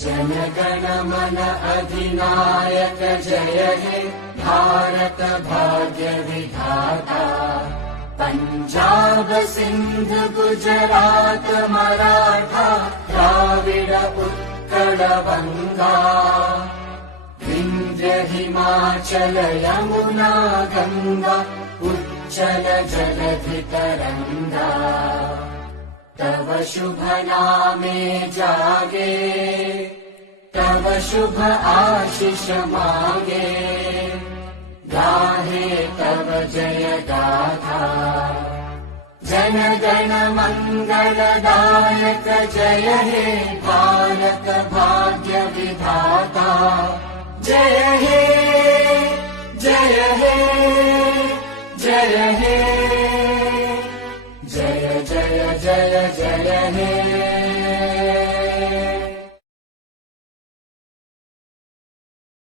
जनगण मन अधिनायक जय हे भारत भाग्य विधाता। पंजाब सिंध गुजरात मराठा द्राविड उत्कल बंगा। विंध्य हिमाचल यमुना गंगा उच्चल जलधि तरंगा। तव शुभ नामे जागे तव शुभ आशीष मांगे। गाहे तव जय गाथा जन गण मंगलदायक जय हे भारत भाग्य विधाता। जय